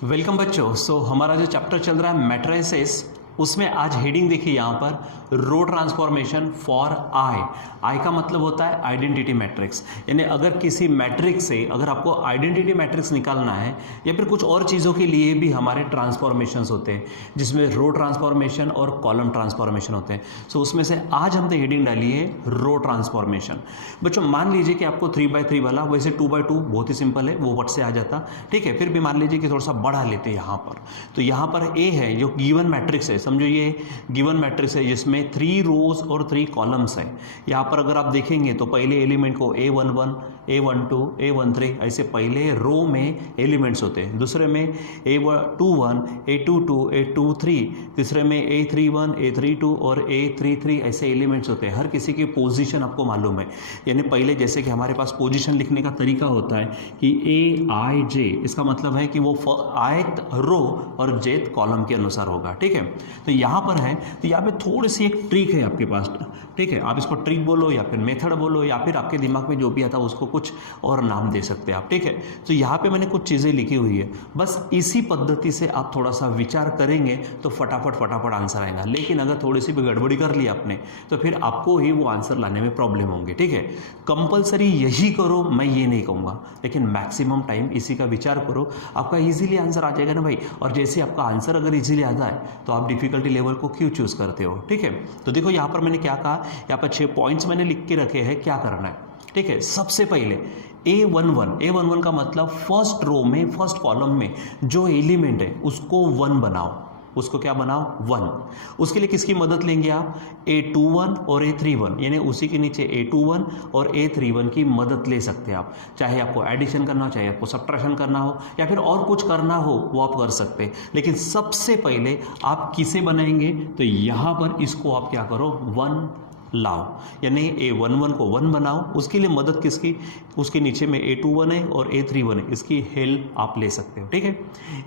Welcome बच्चों। हमारा जो चैप्टर चल रहा है मैट्रिसेस, उसमें आज हेडिंग देखिए यहाँ पर रो ट्रांसफॉर्मेशन फॉर आई। आई का मतलब होता है आइडेंटिटी मैट्रिक्स, यानी अगर किसी मैट्रिक्स से अगर आपको आइडेंटिटी मैट्रिक्स निकालना है या फिर कुछ और चीज़ों के लिए भी हमारे ट्रांसफॉर्मेशंस होते हैं, जिसमें रो ट्रांसफॉर्मेशन और कॉलम ट्रांसफॉर्मेशन होते हैं। सो उसमें से आज हमने हेडिंग डाली है रो ट्रांसफॉर्मेशन। बच्चों मान लीजिए कि आपको 3x3 वाला, वैसे 2x2 बहुत ही सिंपल है, वो वट से आ जाता, ठीक है। फिर भी मान लीजिए कि थोड़ा सा बढ़ा लेते हैं यहाँ पर, तो यहाँ पर ए है जो गिवन मैट्रिक्स है, समझो ये गिवन मैट्रिक्स है जिसमें 3 रोज और 3 कॉलम्स हैं। यहाँ पर अगर आप देखेंगे तो पहले एलिमेंट को A11, A12, A13 ऐसे पहले रो में एलिमेंट्स होते हैं, दूसरे में A21, A22, A23, तीसरे में A31, A32 और A33 ऐसे एलिमेंट्स होते हैं। हर किसी की पोजीशन आपको मालूम है, यानी पहले जैसे कि हमारे पास पोजीशन लिखने का तरीका होता है कि AIJ, इसका मतलब है कि वो ith रो और jth कॉलम के अनुसार होगा, ठीक है। तो यहाँ पर है, तो यहाँ पे थोड़ी सी एक ट्रिक है आपके पास, ठीक है। आप इसको ट्रिक बोलो या फिर मेथड बोलो या फिर आपके दिमाग में जो भी आता है उसको कुछ और नाम दे सकते हैं आप, ठीक है। तो यहाँ पे मैंने कुछ चीज़ें लिखी हुई है, बस इसी पद्धति से आप थोड़ा सा विचार करेंगे तो फटाफट आंसर आएगा। लेकिन अगर थोड़ी सी भी गड़बड़ी कर ली आपने तो फिर आपको ही वो आंसर लाने में प्रॉब्लम होंगे, ठीक है। कंपल्सरी यही करो, मैं ये नहीं कहूँगा, लेकिन मैक्सिमम टाइम इसी का विचार करो, आपका ईजिली आंसर आ जाएगा ना भाई। और जैसे आपका आंसर अगर ईजिली आता है तो आप डिफिकल्टी लेवल को क्यों चूज करते हो, ठीक है। तो देखो यहाँ पर मैंने क्या कहा, यहाँ पर 6 पॉइंट्स मैंने लिख के रखे हैं, क्या करना है, ठीक है। सबसे पहले A11 का मतलब फर्स्ट रो में, फर्स्ट कॉलम में जो एलिमेंट है उसको 1 बनाओ, उसको क्या बनाओ 1। उसके लिए किसकी मदद लेंगे आप, A21 और A31, यानी उसी के नीचे A21 और A31 की मदद ले सकते हैं आप। चाहे आपको एडिशन करना हो, चाहे आपको सब्ट्रैक्शन करना हो या फिर और कुछ करना हो वो आप कर सकते हैं। लेकिन सबसे पहले आप किसे बनाएंगे, तो यहाँ पर इसको आप क्या करो 1 लाओ, यानी A11 को 1 बनाओ। उसके लिए मदद किसकी, उसके नीचे में A21 है और A31 है, इसकी हेल्प आप ले सकते हो, ठीक है।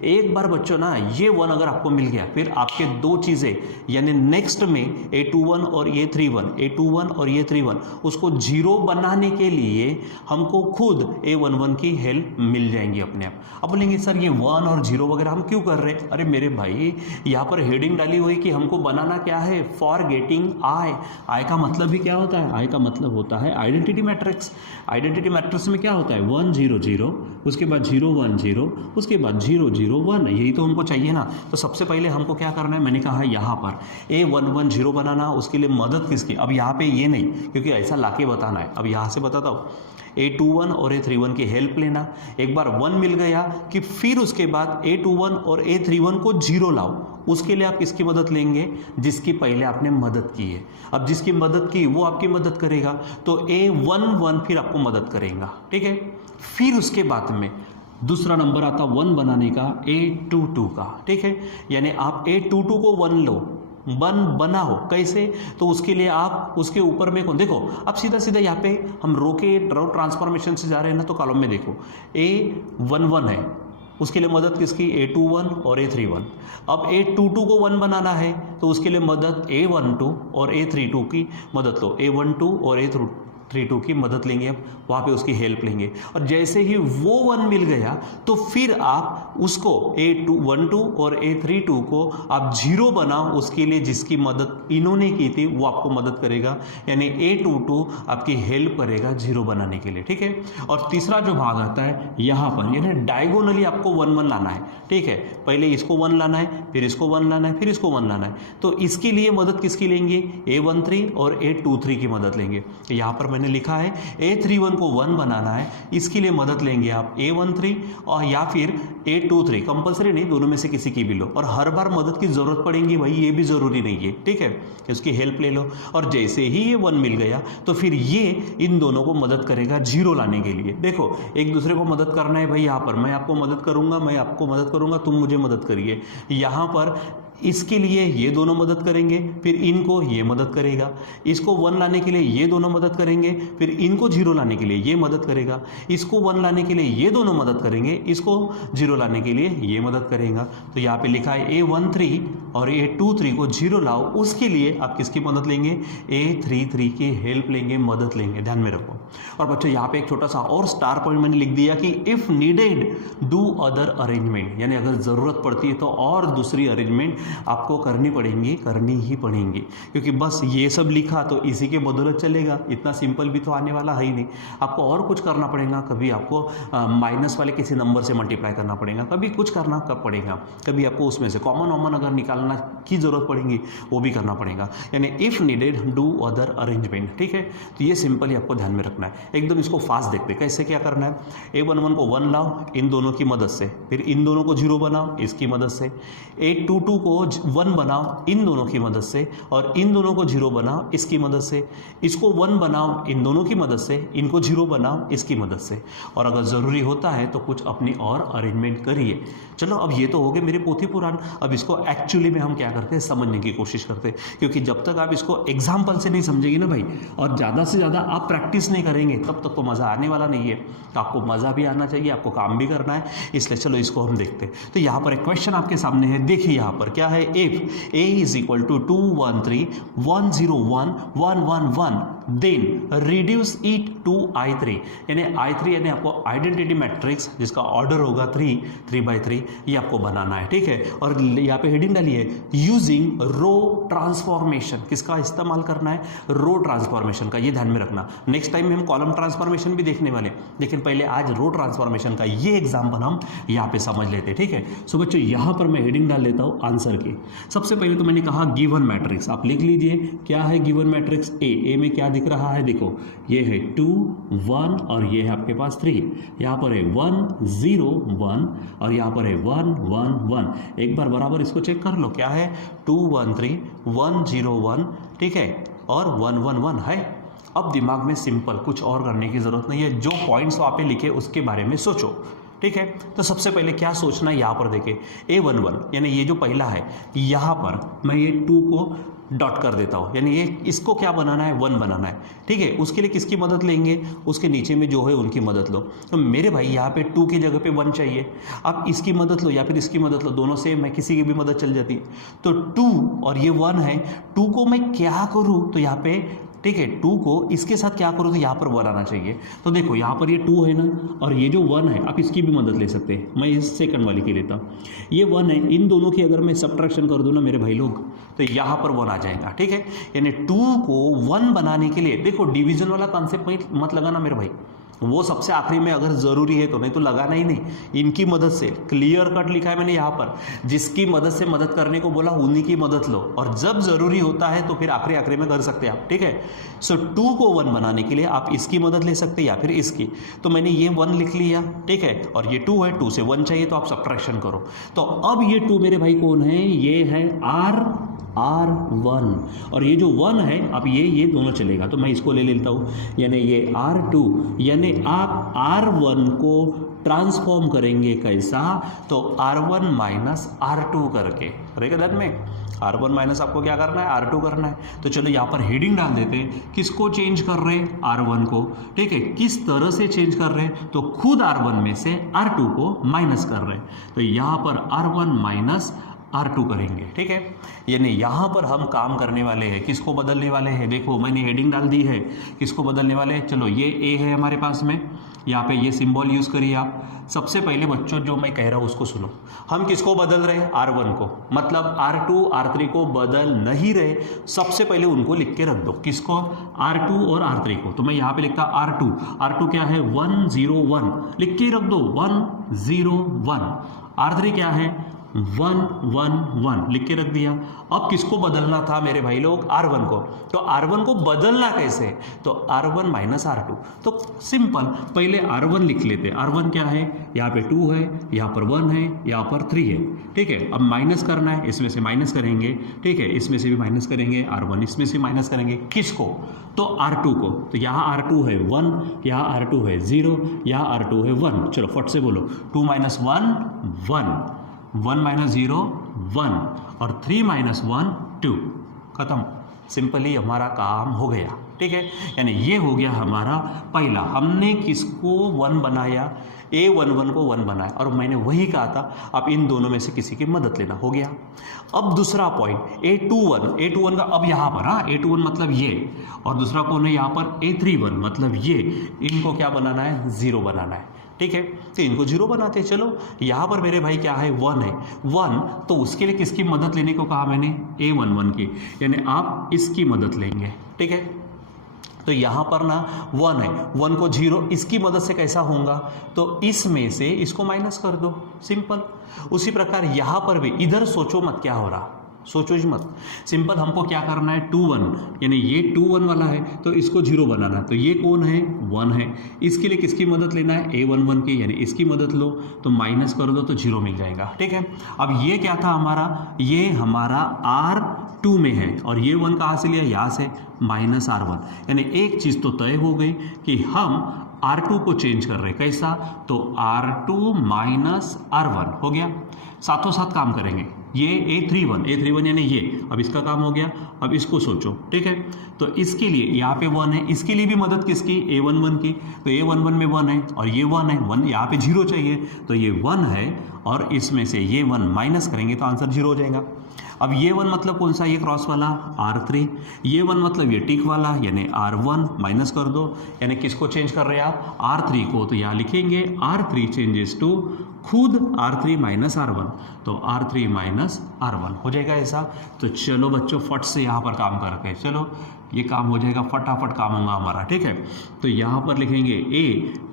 एक बार बच्चों ना ये 1 अगर आपको मिल गया, फिर आपके दो चीज़ें, यानी नेक्स्ट में A21 और A31 उसको 0 बनाने के लिए हमको खुद A11 की हेल्प मिल जाएंगी अपने आप। अब बोलेंगे सर ये 1 और 0 वगैरह हम क्यों कर रहे हैं, अरे मेरे भाई यहाँ पर हेडिंग डाली हुई कि हमको बनाना क्या है, फॉर गेटिंग आई का मतलब भी क्या होता है, आई का मतलब होता है आइडेंटिटी मैट्रिक्स। आइडेंटिटी मैट्रिक्स में क्या होता है 1 0 0, उसके बाद 0 1 0, उसके बाद 0 0 1, यही तो हमको चाहिए ना। तो सबसे पहले हमको क्या करना है, मैंने कहा यहाँ पर A11 0 बनाना, उसके लिए मदद किसकी, अब यहाँ पे ये नहीं क्योंकि ऐसा लाके बताना है, अब यहाँ से बताता हूँ। A21 और A31 की हेल्प लेना, एक बार 1 मिल गया कि फिर उसके बाद A21 और A31 को 0 लाओ। उसके लिए आप किसकी मदद लेंगे, जिसकी पहले आपने मदद की है। अब जिसकी मदद की वो आपकी मदद करेगा, तो A11 फिर आपको मदद करेगा, ठीक है। फिर उसके बाद में दूसरा नंबर आता 1 बनाने का A22 का, ठीक है। यानी आप A22 को 1 लो, 1 बनाओ, कैसे, तो उसके लिए आप उसके ऊपर में कौन, देखो अब सीधा सीधा यहाँ पे हम रो ट्रांसफॉर्मेशन से जा रहे हैं ना, तो कॉलम में देखो A11 है, उसके लिए मदद किसकी, A21 और A31। अब A22 को 1 बनाना है तो उसके लिए मदद A12 और A32 की मदद लो, A12 और A32 की मदद लेंगे, अब वहाँ पे उसकी हेल्प लेंगे। और जैसे ही वो 1 मिल गया तो फिर आप उसको A12 और A32 को आप 0 बनाओ, उसके लिए जिसकी मदद इन्होंने की थी वो आपको मदद करेगा, यानी A22 आपकी हेल्प करेगा 0 बनाने के लिए, ठीक है। और तीसरा जो भाग आता है यहाँ पर, यानी डायगोनली आपको 1 1 लाना है, ठीक है। पहले इसको 1 लाना है, फिर इसको 1 लाना है, फिर इसको 1 लाना है। तो इसके लिए मदद किसकी लेंगे, A13 और A23 की मदद लेंगे। यहाँ पर मैंने लिखा है A31 को 1 बनाना है, इसके लिए मदद लेंगे आप A13 और या फिर A23, कंपलसरी नहीं, दोनों में से किसी की भी लो। और हर बार मदद की जरूरत पड़ेगी भाई, ये भी जरूरी नहीं है, ठीक है, इसकी हेल्प ले लो। और जैसे ही ये 1 मिल गया तो फिर ये इन दोनों को मदद करेगा 0 लाने के लिए। देखो एक दूसरे को मदद करना है भाई, यहाँ पर मैं आपको मदद करूंगा, मैं आपको मदद करूंगा, तुम मुझे मदद करिए। यहाँ पर इसके लिए ये दोनों मदद करेंगे, फिर इनको ये मदद करेगा, इसको 1 लाने के लिए ये दोनों मदद करेंगे, फिर इनको 0 लाने के लिए ये मदद करेगा, इसको 1 लाने के लिए ये दोनों मदद करेंगे, इसको 0 लाने के लिए ये मदद करेगा। तो यहाँ पे लिखा है A13 और A23 को 0 लाओ, उसके लिए आप किसकी मदद लेंगे, A33 की हेल्प लेंगे, मदद लेंगे, ध्यान में रखो। और बच्चों यहाँ पे एक छोटा सा और स्टार पॉइंट मैंने लिख दिया कि if needed do other arrangement, यानी अगर ज़रूरत पड़ती है तो और दूसरी अरेंजमेंट आपको करनी ही पड़ेंगी, क्योंकि बस ये सब लिखा तो इसी के बदौलत चलेगा, इतना सिंपल भी तो आने वाला है ही नहीं। आपको और कुछ करना पड़ेगा, कभी आपको माइनस वाले किसी नंबर से मल्टीप्लाई करना पड़ेगा, कभी कुछ करना पड़ेगा, कभी आपको उसमें से कॉमन अगर निकालना की जरूरत पड़ेगी वो भी करना पड़ेगा, यानी if needed do other arrangement. ठीक है, तो ये सिंपली आपको ध्यान में रखना है। एकदम इसको फास्ट देखते कैसे क्या करना है। A11 को 1 लाओ इन दोनों की मदद से, फिर इन दोनों को 0 बनाओ इसकी मदद से, A22 को 1 बनाओ इन दोनों की मदद से, और इन दोनों को 0 बनाओ इसकी मदद से, इसको 1 बनाओ इन दोनों की मदद से, इनको 0 बनाओ इसकी मदद से, और अगर ज़रूरी होता है तो कुछ अपनी और अरेंजमेंट करिए। चलो अब ये तो हो गए मेरे पोथी पुराण, अब इसको एक्चुअली में हम क्या करते हैं समझने की कोशिश करते हैं, क्योंकि जब तक आप इसको एग्जाम्पल से नहीं समझेंगे ना भाई, और ज़्यादा से ज़्यादा आप प्रैक्टिस नहीं करेंगे, तब तक तो मज़ा आने वाला नहीं है। तो आपको मज़ा भी आना चाहिए, आपको काम भी करना है, इसलिए चलो इसको हम देखते हैं। तो यहाँ पर एक क्वेश्चन आपके सामने है, देखिए यहाँ पर क्या है, if a is equal to 2 1 3 1 0 1 1 1 1 then reduce it to I3, यानी I3 यानी आपको आइडेंटिटी मैट्रिक्स जिसका ऑर्डर होगा 3/3 ये आपको बनाना है। ठीक है, और यहाँ पे हेडिंग डाली है यूजिंग रो ट्रांसफॉर्मेशन, किसका इस्तेमाल करना है, रो ट्रांसफॉर्मेशन का, ये ध्यान में रखना। नेक्स्ट टाइम में हम कॉलम ट्रांसफॉर्मेशन भी देखने वाले, लेकिन पहले आज रो ट्रांसफॉर्मेशन का ये एग्जाम्पल हम यहाँ पे समझ लेते। ठीक है, सो बच्चों यहाँ पर मैं हेडिंग डाल लेता हूँ आंसर की। सबसे पहले तो मैंने कहा गिवन मैट्रिक्स, आप लिख लीजिए क्या है गिवन मैट्रिक्स। ए में क्या दिख रहा है, देखो ये है 2 1 और ये है आपके पास 3, यहाँ पर है 1 0 1 और यहाँ पर है 1 1 1। एक बार बराबर इसको चेक कर लो, क्या है 2 1 3 1 0 1, ठीक है, और 1 1 1 है। अब दिमाग में सिंपल कुछ और करने की ज़रूरत नहीं है, जो पॉइंट्स वहाँ पे लिखे उसके बारे में सोचो। ठीक है, तो सबसे पहले क्या सोचना है, यहाँ पर देखें A11 यानी ये जो पहला है, यहाँ पर मैं ये 2 को डॉट कर देता हूँ, यानी ये इसको क्या बनाना है, 1 बनाना है। ठीक है, उसके लिए किसकी मदद लेंगे, उसके नीचे में जो है उनकी मदद लो। तो मेरे भाई यहाँ पे 2 की जगह पे 1 चाहिए, आप इसकी मदद लो या फिर इसकी मदद लो, दोनों से मैं किसी की भी मदद चल जाती है। तो 2 और ये 1 है, 2 को मैं क्या करूँ, तो यहाँ पे ठीक है 2 को इसके साथ क्या करो, तो यहाँ पर 1 आना चाहिए। तो देखो यहाँ पर ये 2 है ना, और ये जो 1 है आप इसकी भी मदद ले सकते हैं, मैं इस सेकंड वाली की लेता हूँ। ये 1 है, इन दोनों की अगर मैं सब्ट्रैक्शन कर दूँ ना मेरे भाई लोग, तो यहाँ पर 1 आ जाएगा। ठीक है, यानी 2 को 1 बनाने के लिए देखो डिवीजन वाला कॉन्सेप्ट मत लगाना मेरे भाई, वो सबसे आखिरी में अगर ज़रूरी है तो, नहीं तो लगाना ही नहीं। इनकी मदद से क्लियर कट लिखा है मैंने यहाँ पर, जिसकी मदद से मदद करने को बोला उन्हीं की मदद लो, और जब ज़रूरी होता है तो फिर आखिरी में कर सकते हैं आप। ठीक है, सो 2 को 1 बनाने के लिए आप इसकी मदद ले सकते हैं या फिर इसकी। तो मैंने ये 1 लिख लिया, ठीक है, और ये 2 है, 2 से 1 चाहिए तो आप सब्ट्रैक्शन करो। तो अब ये 2 मेरे भाई कौन है, ये है R1, और ये जो 1 है अब ये दोनों चलेगा, तो मैं इसको ले लेता हूँ, यानी ये R2, यानी आप R1 को ट्रांसफॉर्म करेंगे कैसा, तो R1 माइनस R2 करके, रहेगा ध्यान में, R1 माइनस आपको क्या करना है, R2 करना है। तो चलो यहाँ पर हेडिंग डाल देते हैं, किसको चेंज कर रहे हैं, R1 को। ठीक है, किस तरह से चेंज कर रहे हैं, तो खुद R1 में से R2 को माइनस कर रहे हैं, तो यहाँ पर R1 माइनस R2 करेंगे। ठीक है, यानी यहाँ पर हम काम करने वाले हैं, किसको बदलने वाले हैं, देखो मैंने हेडिंग डाल दी है, किसको बदलने वाले हैं। चलो ये A है हमारे पास में, यहाँ पे ये सिंबल यूज़ करिए आप। सबसे पहले बच्चों जो मैं कह रहा हूँ उसको सुनो, हम किसको बदल रहे हैं, R1 को, मतलब R2 R3 को बदल नहीं रहे। सबसे पहले उनको लिख के रख दो, किसको, R2 और R3 को। तो मैं यहाँ पे लिखता R2 क्या है 1 0 1, लिख के रख दो 1 0 1। R3 क्या है 1 1 1, लिख के रख दिया। अब किसको बदलना था मेरे भाई लोग, R1 को। तो R1 को बदलना कैसे, तो R1 माइनस R2। तो सिंपल, पहले R1 लिख लेते हैं। R1 क्या है, यहाँ पे 2 है, यहाँ पर 1 है, यहाँ पर 3 है। ठीक है, अब माइनस करना है, इसमें से माइनस करेंगे, ठीक है, इसमें से भी माइनस करेंगे, R1 इसमें से माइनस करेंगे, किसको, तो R2 को। तो यहाँ R2 है 1, यहाँ R2 है 0, यहाँ R2 है 1। चलो फट से बोलो, 2 माइनस 1 1, 1 माइनस 0 1, और 3 माइनस 1 2, खत्म। सिंपली हमारा काम हो गया। ठीक है, यानी ये हो गया हमारा पहला, हमने किसको 1 बनाया, A11 को 1 बनाया, और मैंने वही कहा था आप इन दोनों में से किसी की मदद लेना, हो गया। अब दूसरा पॉइंट A21 का, अब यहाँ पर A21 मतलब ये, और दूसरा कौन है यहाँ पर A31 मतलब ये, इनको क्या बनाना है, 0 बनाना है, ठीक है, तो इनको 0 बनाते हैं। चलो यहाँ पर मेरे भाई क्या है, 1 है, 1, तो उसके लिए किसकी मदद लेने को कहा मैंने, A11 की, यानी आप इसकी मदद लेंगे, ठीक है। तो यहाँ पर ना 1 है, 1 को 0 इसकी मदद से कैसा होगा, तो इसमें से इसको माइनस कर दो, सिंपल। उसी प्रकार यहाँ पर भी, इधर सोचो मत क्या हो रहा, सोचो ही मत, सिंपल हमको क्या करना है, 2 1, यानी ये 2 1 वाला है तो इसको 0 बनाना है, तो ये कौन है, 1 है, इसके लिए किसकी मदद लेना है, A11 की, यानी इसकी मदद लो, तो माइनस कर दो तो 0 मिल जाएगा, ठीक है। अब ये क्या था हमारा, ये हमारा R2 में है, और ये 1 कहाँ से लिया, यहाँ से -R1, यानी एक चीज़ तो तय हो गई कि हम R2 को चेंज कर रहे हैं, कैसा, तो R2 माइनस R1 हो गया, साथों साथ काम करेंगे, ये A31 यानी ये, अब इसका काम हो गया, अब इसको सोचो, ठीक है। तो इसके लिए यहाँ पे 1 है, इसके लिए भी मदद किसकी, A11 की, तो A11 में 1 है और ये 1 है, 1 यहाँ पे 0 चाहिए, तो ये 1 है, और इसमें से ये 1 माइनस करेंगे तो आंसर 0 हो जाएगा। अब ये 1 मतलब कौन सा, ये क्रॉस वाला R3, ये 1 मतलब ये टिक वाला यानी R1, माइनस कर दो, यानी किसको चेंज कर रहे हैं आप, R3 को, तो यहाँ लिखेंगे R3 चेंजेस टू खुद R3 माइनस R1, तो R3 माइनस R1 हो जाएगा ऐसा। तो चलो बच्चों फट से यहाँ पर काम करके, चलो ये काम हो जाएगा, फटाफट काम होगा हमारा, ठीक है। तो यहाँ पर लिखेंगे A,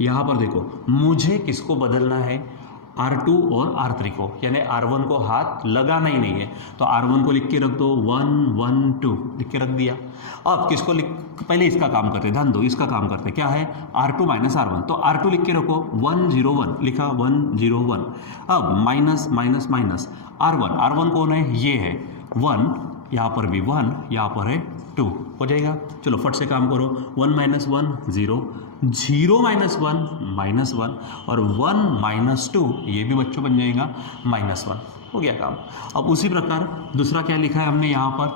यहाँ पर देखो मुझे किसको बदलना है, R2 और R3 को, यानी R1 को हाथ लगाना ही नहीं है, तो R1 को लिख के रख दो, 1 1 2 लिख के रख दिया। अब किसको लिख, पहले इसका काम करते, ध्यान दो, इसका काम करते, क्या है, R2 माइनस R1, तो R2 लिख के रखो, 1 0 1 लिखा, 1 0 1। अब माइनस माइनस माइनस R1 कौन है, ये है 1, यहाँ पर भी 1, यहाँ पर है 2, हो जाएगा। चलो फट से काम करो, 1 माइनस 1 0, 0 माइनस 1 -1, और 1 -2 ये भी बच्चों बन जाएगा -1, हो गया काम। अब उसी प्रकार दूसरा क्या लिखा है हमने यहाँ पर,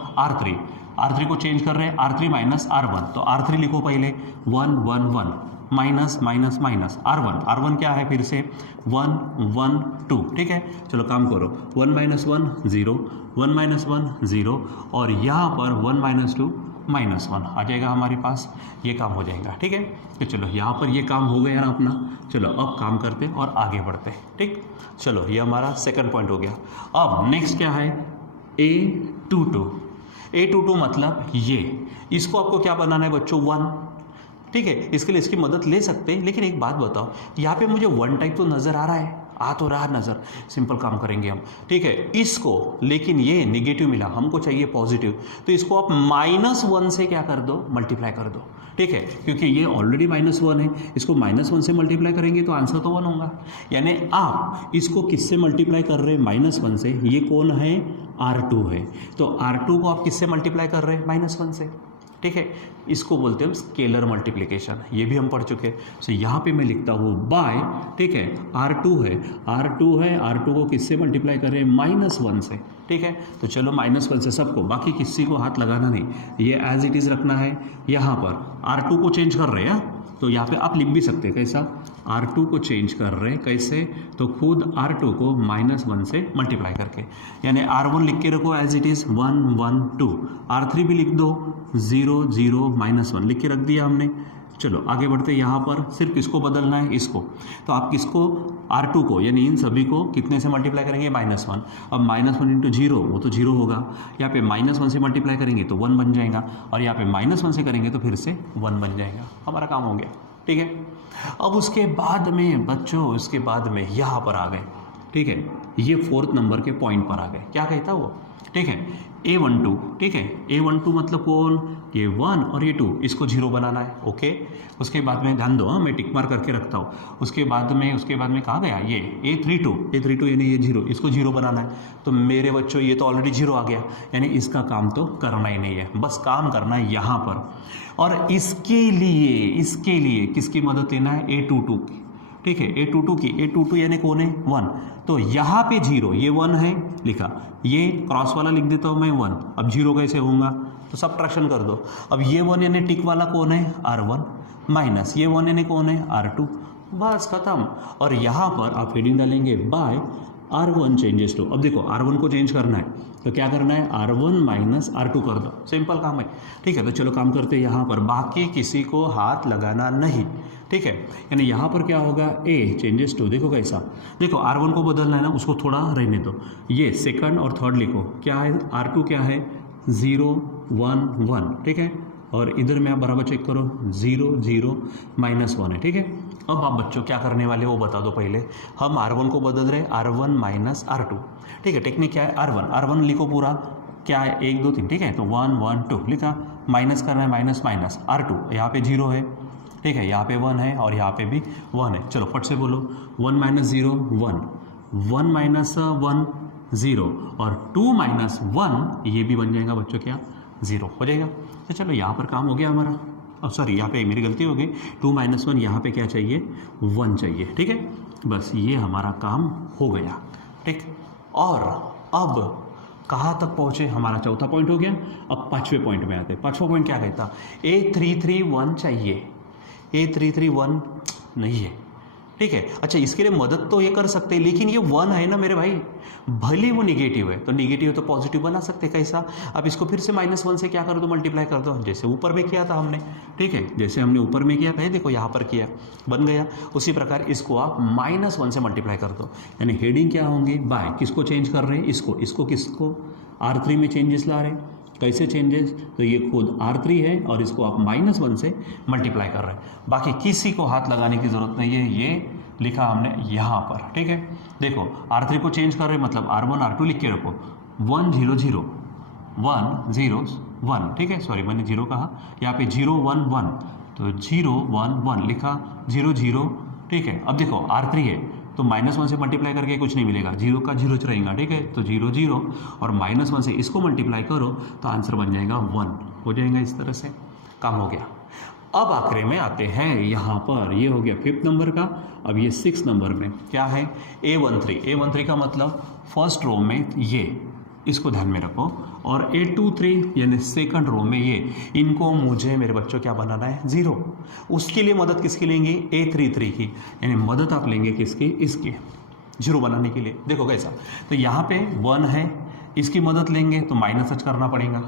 R3 को चेंज कर रहे हैं, R3 माइनस R1, तो R3 लिखो पहले, 1 1 1 माइनस माइनस माइनस R1 क्या है, फिर से 1 1 2, ठीक है। चलो काम करो, 1 माइनस 1 0, 1 माइनस 1 0, और यहाँ पर 1 माइनस 2 -1 आ जाएगा हमारे पास, ये काम हो जाएगा, ठीक है। तो चलो यहाँ पर ये काम हो गया ना अपना, चलो अब काम करते और आगे बढ़ते, ठीक। चलो ये हमारा सेकंड पॉइंट हो गया। अब नेक्स्ट क्या है, A22 मतलब ये, इसको आपको क्या बनाना है बच्चों, 1, ठीक है। इसके लिए इसकी मदद ले सकते हैं, लेकिन एक बात बताओ, यहाँ पे मुझे 1 टाइप तो नज़र आ रहा है, आ तो रहा नज़र, सिंपल काम करेंगे हम, ठीक है। इसको, लेकिन ये नेगेटिव मिला, हमको चाहिए पॉजिटिव, तो इसको आप -1 से क्या कर दो, मल्टीप्लाई कर दो, ठीक है, क्योंकि ये ऑलरेडी -1 है, इसको -1 से मल्टीप्लाई करेंगे तो आंसर तो 1 होगा। यानी आप इसको किससे मल्टीप्लाई कर रहे हैं, -1 से, ये कौन है, R2 है, तो R2 को आप किससे मल्टीप्लाई कर रहे हैं, -1 से, ठीक है। इसको बोलते हैं स्केलर मल्टीप्लिकेशन, ये भी हम पढ़ चुके हैं। सो यहाँ पे मैं लिखता हूँ बाय, ठीक है, R2 को किससे मल्टीप्लाई कर रहे हैं, -1 से, ठीक है। तो चलो -1 से सबको, बाकी किसी को हाथ लगाना नहीं, ये एज इट इज़ रखना है। यहाँ पर R2 को चेंज कर रहे हैं, तो यहाँ पे आप लिख भी सकते हैं, कैसा, R2 को चेंज कर रहे हैं, कैसे, तो खुद R2 को -1 से मल्टीप्लाई करके, यानी R1 लिख के रखो एज इट इज़ 1 1 2, R3 भी लिख दो 0 0 -1 लिख के रख दिया हमने। चलो आगे बढ़ते, यहाँ पर सिर्फ किसको बदलना है, इसको, तो आप किसको, R2 को, यानी इन सभी को कितने से मल्टीप्लाई करेंगे, -1। अब -1 इंटू 0, वो तो 0 होगा, यहाँ पे -1 से मल्टीप्लाई करेंगे तो 1 बन जाएगा, और यहाँ पे -1 से करेंगे तो फिर से 1 बन जाएगा, हमारा काम हो गया, ठीक है। अब उसके बाद में बच्चों, उसके बाद में यहाँ पर आ गए, ठीक है, ये 4th नंबर के पॉइंट पर आ गए, क्या कहता वो, ठीक है, A12, ठीक है, A12 मतलब कौन, ये 1 और ये 2, इसको 0 बनाना है, ओके। उसके बाद में ध्यान दो, मैं टिक मार करके रखता हूँ। उसके बाद में कहा गया ये A32 यानी ये 0, इसको 0 बनाना है। तो मेरे बच्चों ये तो ऑलरेडी 0 आ गया, यानी इसका काम तो करना ही नहीं है, बस काम करना है यहाँ पर। और इसके लिए किसकी मदद लेना है, A22 की, ठीक है, A22 यानी कौन है, 1, तो यहाँ पे 0, ये 1 है लिखा, ये क्रॉस वाला लिख देता हूँ मैं 1, अब 0 कैसे होगा, तो सबट्रैक्शन कर दो। अब ये 1 यानी टिक वाला कौन है, R1, माइनस ये 1 यानी कौन है, R2, बस खत्म। और यहाँ पर आप हेडिंग डालेंगे बाय R1 चेंजेस टू। अब देखो R1 को चेंज करना है तो क्या करना है, R1 माइनस R2 कर दो, सिंपल काम है, ठीक है। तो चलो काम करते हैं यहाँ पर, बाकी किसी को हाथ लगाना नहीं, ठीक है। यानी यहाँ पर क्या होगा, A चेंजेस टू, देखो कैसा, देखो R1 को बदलना है ना, उसको थोड़ा रहने दो, ये सेकंड और थर्ड लिखो, क्या है R2 क्या है 0 1 1, ठीक है। और इधर में आप बराबर चेक करो 0 0 माइनस 1 है, ठीक है। अब आप बच्चों क्या करने वाले वो बता दो पहले, हम R1 को बदल रहे R1 माइनस R2, ठीक है। टेक्निक क्या है, R1 लिखो पूरा, क्या है 1 2 3, ठीक है। तो 1 1 2 लिखा, माइनस करना है, माइनस माइनस R2 यहाँ पे 0 है, ठीक है, यहाँ पे 1 है और यहाँ पे भी 1 है। चलो फट से बोलो 1 माइनस 0 1, 1 माइनस 1 0 और 2 माइनस 1 ये भी बन जाएगा बच्चों, क्या 0 हो जाएगा। तो चलो यहाँ पर काम हो गया हमारा, सॉरी यहाँ पे मेरी गलती हो गई, 2 माइनस 1 यहाँ पे क्या चाहिए 1 चाहिए, ठीक है। बस ये हमारा काम हो गया, ठीक। और अब कहाँ तक पहुँचे, हमारा चौथा पॉइंट हो गया। अब पाँचवें पॉइंट में आते हैं। पाँचवा पॉइंट क्या कहता, A331 चाहिए, A331 नहीं है, ठीक है। अच्छा इसके लिए मदद तो ये कर सकते हैं, लेकिन ये 1 है ना मेरे भाई, भले वो निगेटिव है तो निगेटिव है तो पॉजिटिव बना सकते, कैसा, अब इसको फिर से -1 से क्या कर दो, मल्टीप्लाई कर दो, जैसे ऊपर में किया था हमने, ठीक है। जैसे हमने ऊपर में किया, कहे देखो यहाँ पर किया, बन गया। उसी प्रकार इसको आप -1 से मल्टीप्लाई कर दो, यानी हेडिंग क्या होंगी, बाय किसको चेंज कर रहे हैं, इसको किसको R3 में चेंजेस ला रहे हैं, कैसे चेंजेस, तो ये खुद R3 है और इसको आप -1 से मल्टीप्लाई कर रहे हैं। बाकी किसी को हाथ लगाने की जरूरत नहीं है, ये लिखा हमने यहाँ पर, ठीक है। देखो R3 को चेंज कर रहे हैं, मतलब R1 R2 लिख के रखो, 1 0 0 1 0 1, ठीक है, सॉरी मैंने 0 कहा, यहाँ पे 0 1 1, तो 0 1 1 लिखा, 0 0, ठीक है। अब देखो R3 है तो -1 से मल्टीप्लाई करके कुछ नहीं मिलेगा, 0 का 0 रहेगा, ठीक है। तो 0 0 और -1 से इसको मल्टीप्लाई करो तो आंसर बन जाएगा 1, हो जाएगा। इस तरह से काम हो गया। अब आखिरी में आते हैं यहाँ पर, ये हो गया 5th नंबर का। अब ये 6th नंबर में क्या है, A13 का मतलब फर्स्ट रो में ये, इसको ध्यान में रखो, और A23 यानी सेकंड रो में ये, इनको मुझे मेरे बच्चों क्या बनाना है 0। उसके लिए मदद किसकी लेंगे, A33 की, यानी मदद आप लेंगे किसकी, इसकी 0 बनाने के लिए। देखो कैसा, तो यहाँ पे 1 है, इसकी मदद लेंगे तो -h करना पड़ेगा,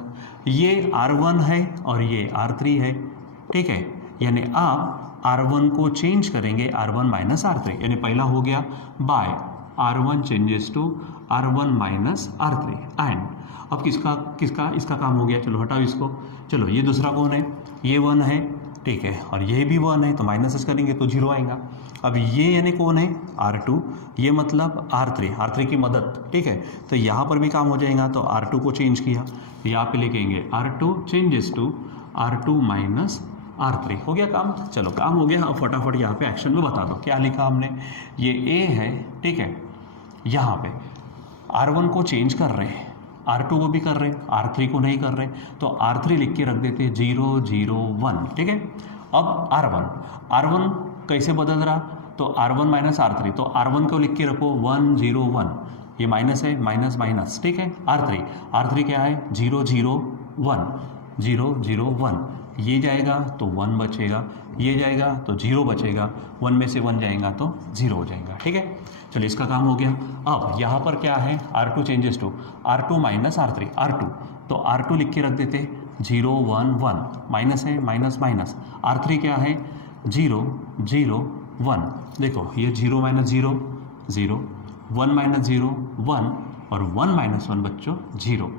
ये R1 है और ये R3 है, ठीक है। यानी आप R1 को चेंज करेंगे R1 माइनस R3, यानी पहला हो गया by R1 changes to R1 minus R3 and, अब किसका इसका काम हो गया, चलो हटाओ इसको। चलो ये दूसरा कौन है, ये 1 है, ठीक है, और ये भी 1 है तो -h करेंगे तो 0 आएगा। अब ये यानी कौन है, R2, ये मतलब R3 की मदद, ठीक है। तो यहाँ पर भी काम हो जाएगा, तो R2 को चेंज किया, यहाँ पे लिखेंगे R2 changes to R2 minus R3, हो गया काम। चलो काम हो गया। अब फटाफट यहाँ पे एक्शन में बता दो क्या लिखा हमने, ये A है, ठीक है, यहाँ पे R1 को चेंज कर रहे हैं, R2 को भी कर रहे हैं, R3 को नहीं कर रहे, तो R3 लिख के रख देते 0 0 1, ठीक है। अब R1 कैसे बदल रहा, तो R1 माइनस R3, तो R1 को लिख के रखो 1 0 1, ये माइनस है, माइनस माइनस, ठीक है। R3 क्या है 0 0 1 0 0 1, ये जाएगा तो 1 बचेगा, ये जाएगा तो 0 बचेगा, 1 में से 1 जाएगा तो 0 हो जाएगा, ठीक है। चलो इसका काम हो गया। अब यहाँ पर क्या है, R2 changes to R2 minus R3, R2, तो R2 लिख के रख देते 0 1 1, माइनस है, माइनस माइनस, R3 क्या है 0 0 1, देखो ये 0 माइनस 0 0, 1 माइनस 0 1 और 1 माइनस 1 बच्चों 0।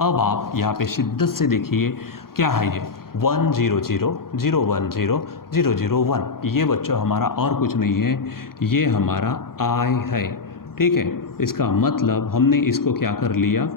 अब आप यहाँ पे शिद्दत से देखिए क्या है ये 1 0 0 0 1 0 0 0 1, ये बच्चों हमारा और कुछ नहीं है, ये हमारा I है, ठीक है। इसका मतलब हमने इसको क्या कर लिया,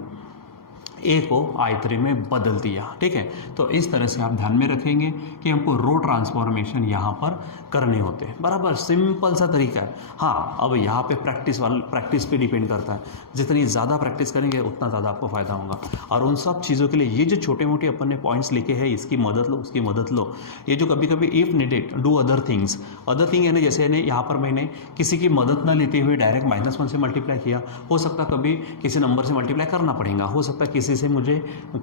ए को I3 में बदल दिया। ठीक है, तो इस तरह से आप ध्यान में रखेंगे कि हमको रो ट्रांसफॉर्मेशन यहाँ पर करने होते हैं। बराबर सिंपल सा तरीका है। हाँ, अब यहाँ पे प्रैक्टिस पे डिपेंड करता है। जितनी ज़्यादा प्रैक्टिस करेंगे उतना ज़्यादा आपको फ़ायदा होगा। और उन सब चीज़ों के लिए ये जो छोटे मोटे अपन ने पॉइंट्स लिखे हैं, इसकी मदद लो, उसकी मदद लो। ये जो कभी कभी if needed do other things, other thing यानी जैसे यहाँ पर मैंने किसी की मदद ना लेते हुए डायरेक्ट -1 से मल्टीप्लाई किया। हो सकता कभी किसी नंबर से मल्टीप्लाई करना पड़ेगा, हो सकता है किसी से मुझे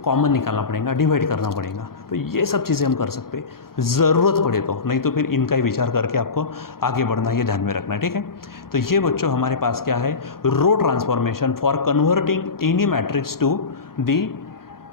कॉमन निकालना पड़ेगा, डिवाइड करना पड़ेगा। तो ये सब चीज़ें हम कर सकते, ज़रूरत पड़े तो, नहीं तो फिर इनका ही विचार करके आपको आगे बढ़ना, ये ध्यान में रखना है। ठीक है, तो ये बच्चों हमारे पास क्या है, row transformation for converting any matrix to the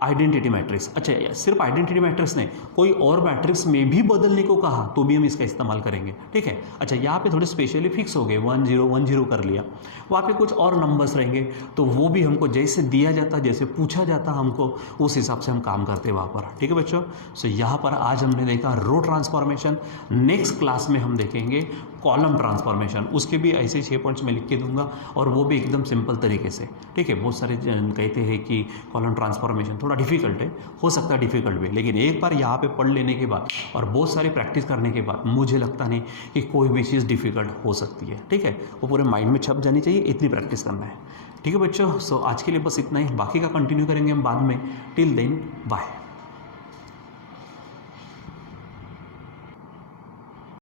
identity matrix. अच्छा, सिर्फ आइडेंटिटी मैट्रिक्स नहीं, कोई और मैट्रिक्स में भी बदलने को कहा तो भी हम इसका इस्तेमाल करेंगे। ठीक है, अच्छा यहाँ पे थोड़े स्पेशली फिक्स हो गए, 1 0 1 0 कर लिया, वहाँ पे कुछ और नंबर्स रहेंगे तो वो भी हमको जैसे दिया जाता, जैसे पूछा जाता हमको, उस हिसाब से हम काम करते वहाँ पर। ठीक है बच्चों, सो यहाँ पर आज हमने देखा रो ट्रांसफॉर्मेशन। नेक्स्ट क्लास में हम देखेंगे कॉलम ट्रांसफॉर्मेशन, उसके भी ऐसे 6 पॉइंट्स मैं लिख के दूंगा और वो भी एकदम सिंपल तरीके से। ठीक है, बहुत सारे कहते हैं कि कॉलम ट्रांसफॉर्मेशन थोड़ा डिफिकल्ट है, हो सकता है डिफिकल्ट भी, लेकिन एक बार यहाँ पे पढ़ लेने के बाद और बहुत सारी प्रैक्टिस करने के बाद मुझे लगता नहीं कि कोई भी चीज़ डिफिकल्ट हो सकती है। ठीक है, वो पूरे माइंड में छप जानी चाहिए, इतनी प्रैक्टिस करना है। ठीक है बच्चों, सो आज के लिए बस इतना ही, बाकी का कंटिन्यू करेंगे हम बाद में। Till then bye.